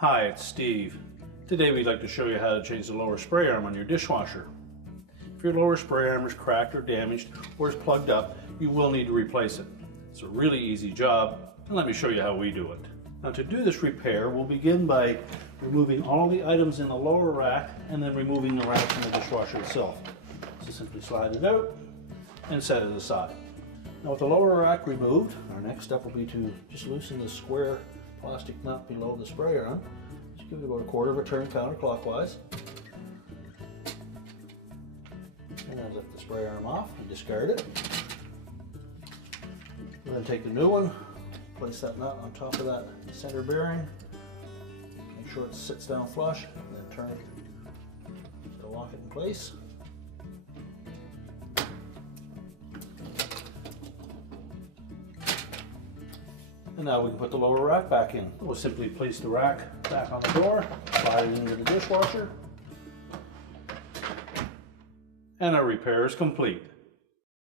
Hi, it's Steve. Today we'd like to show you how to change the lower spray arm on your dishwasher. If your lower spray arm is cracked or damaged or is plugged up, you will need to replace it. It's a really easy job, and let me show you how we do it. Now to do this repair, we'll begin by removing all the items in the lower rack and then removing the rack from the dishwasher itself. So simply slide it out and set it aside. Now with the lower rack removed, our next step will be to just loosen the square plastic nut below the spray arm. Just give it about a quarter of a turn counterclockwise. And then lift the spray arm off and discard it. We'll then take the new one, place that nut on top of that center bearing, make sure it sits down flush, and then turn it to lock it in place. And now we can put the lower rack back in. We'll simply place the rack back on the door, slide it into the dishwasher, and our repair is complete.